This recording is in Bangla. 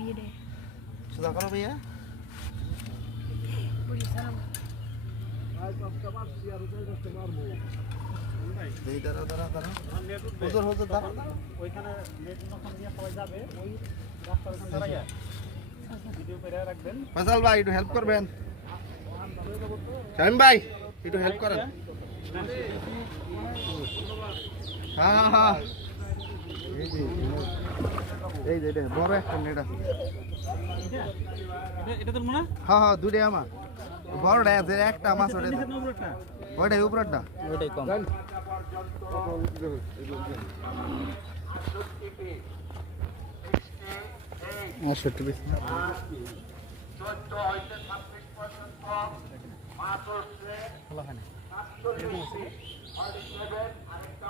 দিয়ে দে সোজা করো ভাইয়া এই দাঁড়া দাঁড়া দাঁড়া হুজুর হুজুর দাঁড়া ওইখানে নেট যখন দিয়ে সবাই যাবে ওই রাস্তার ওখানে দাঁড়াইয়া ভিডিও করে রাখবেন। ফয়সাল ভাই একটু হেল্প করবেন শামিম ভাই একটু হেল্প করেন হ্যাঁ হ্যাঁ হ্যাঁ এই যে এটা বড় একটা নেট আছে এটা তো মনে হ্যাঁ হ্যাঁ দুটোই আমার বড়টা আছে একটা মাছ ওটাই উপরটা ওইটাই কম। সত্যি বেশি ভালো হয় না।